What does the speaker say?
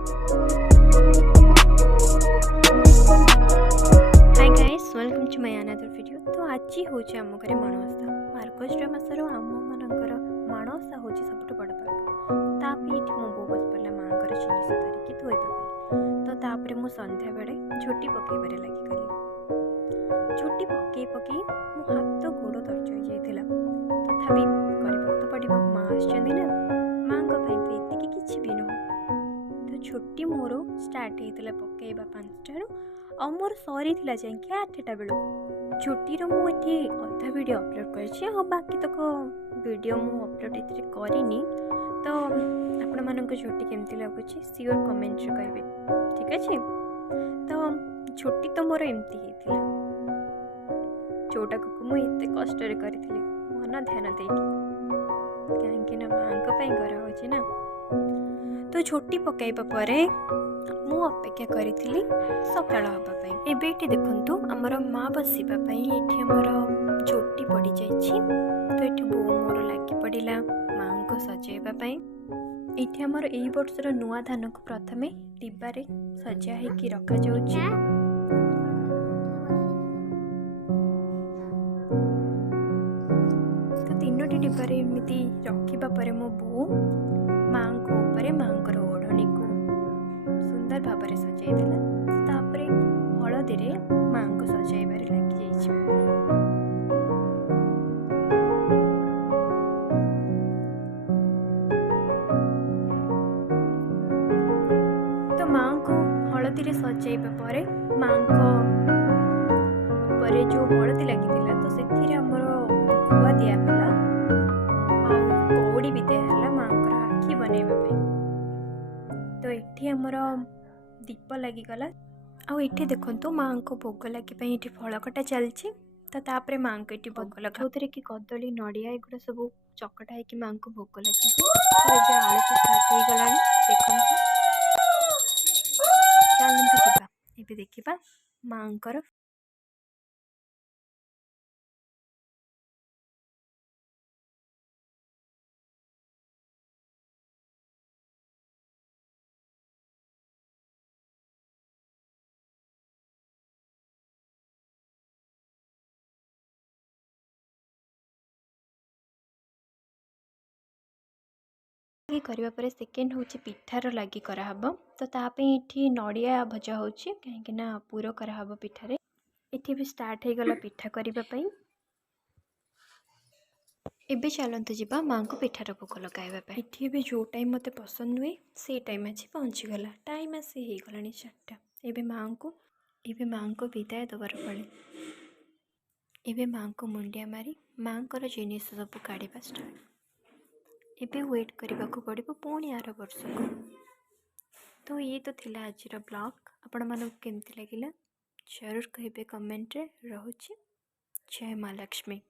Hi guys welcome to my another video. तो आज हूँ आम घर माणवसा मार्गशीर मासर आम मानकर माणवसा हूँ सब बड़ पर्व। तापी ये मो बो बस पड़ा माँ जिनस धरिकी धोइबा तो तापर मु संध्या बेले झोटी पकईबारे लगिगली। झोटी पकई पकई मो हाथ गोड़ दर्ज हो जाइथिला। तथापि करबाक तो पड़िबो, माँ आछंदी ना, माँ को तो एतिकी किछि भी नुह। तो झोटी मोर स्टार्ट होइतिला पकईबा 5टारू और मोर सरी थिला जाइए 8टा बेलू। झोटीर मुझे अधा वीडियो अपलोड कर बाकी तक वीडियो मु अपलोड ए करनी। तो आपण मानक झोटी केमती लगुच सियोर कमेंट करेंगे, ठीक अच्छे। तो झोटी तो मोर एमती होता जोटा को मुझे कष्ट करी मन ध्यान दे कहीं माँ कराऊँ ना। तो झोटी पकईबा परे मु अपेक्षा करी सकाळ हवापाई। एबे एठी देखंतु हमर माँ बसिबा पई एठी हमर झोटी पड़ी जाइछि। तो एठी बो मोर लागी पड़िला माँ को सजेबा पई। एठी हमर एई वर्षर नुआ धान को प्रथमे डिब्बारे सजा हेकि रखा जाउछि। तो तीनोटी डिब्बारे एमिति रखिबा परे मो बो माँ को ऊपर माँ को ओढ़नी को सुंदर भाव में सजाई देला। तापरे हलदी रे माँ को सजाइबारे लगी जाइछि। तो माँ को हलदी रे सजाइबा परे माँ को ऊपर जो हलदी लगी तो से हमर गुआ दिया गला और कौड़ी भी दिया गला माँ को आखि बनैबा पई। तो एठी हमर दीप लगिगला आउ एठी देखंतु माँ को भोग लगे ये फल कटा चलछि। तो तापरे माँ को ये भोग लगा जो कि कदली नड़िया एगुड़ा सब चकटा है कि माँ को भोग लगे। तो ये आलू स्टार्ट हो गला देखंतु। चलते जावा ये देखा माँ को करबा परे सेकेंड हूँ पिठार लगी कराहब। तो तापे ये नड़िया भजा हो कहीं पूर कराहब पिठारे। ये भी स्टार्ट हो गला पिठा करने। एबे चलते जावा माँ को पिठार भोग लगाइबा। ये भी जो टाइम मत पसंद हुए से टाइम आज पहुँचीगला। टाइम आसी हो गला 4टा। एबे माँ को विदाय दबार पड़े। एबे माँ को मुंडिया मारी माँ को जिनिस सब काढ़ा स्टार्ट। एबे वेट करने को पड़ो पुणी आर वर्ष को। तो ये तो थिला आज ब्लॉग। आपण मानक केमती लगिला जरूर कहिबे कमेंट रे। रहुछि। जय माँ लक्ष्मी।